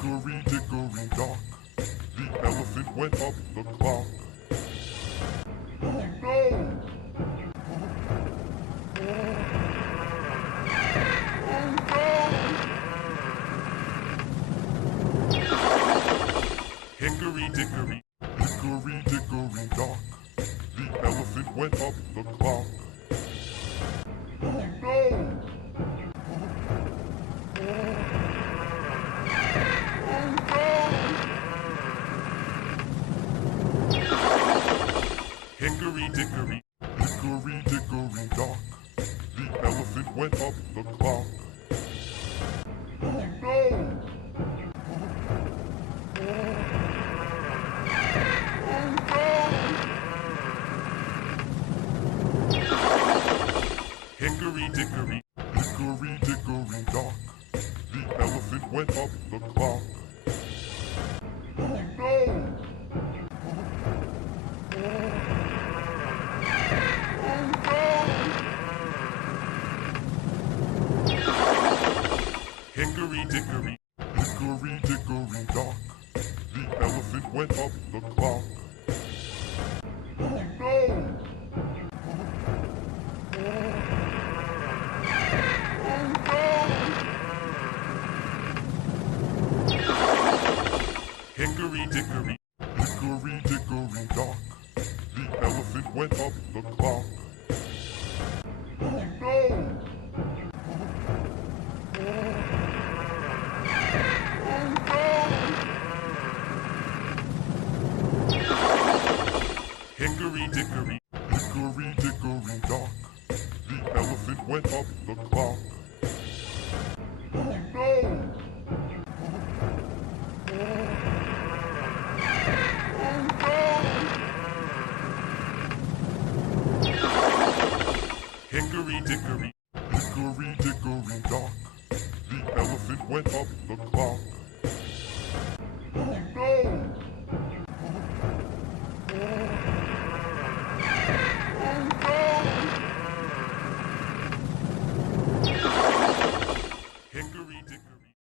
Hickory, dickory, dock. The elephant went up the clock. Oh no! Hickory, dickory, hickory, dickory, dock. The elephant went up the clock. Oh no! Hickory, dickory, hickory, dickory, dock. The elephant went up the clock. Oh no! Hickory, dickory, hickory, dickory, dock. The elephant went up the clock. Oh no! Hickory, dickory, hickory, dickory, dock. The elephant went up the clock. Oh no! Hickory, dickory, hickory, dickory, dock. The elephant went up the clock. Oh no! Hickory, dickory, hickory, dickory, dock. The elephant went up the clock. Oh no! Hickory, dickory, hickory, dickory, dock. The elephant went up the clock.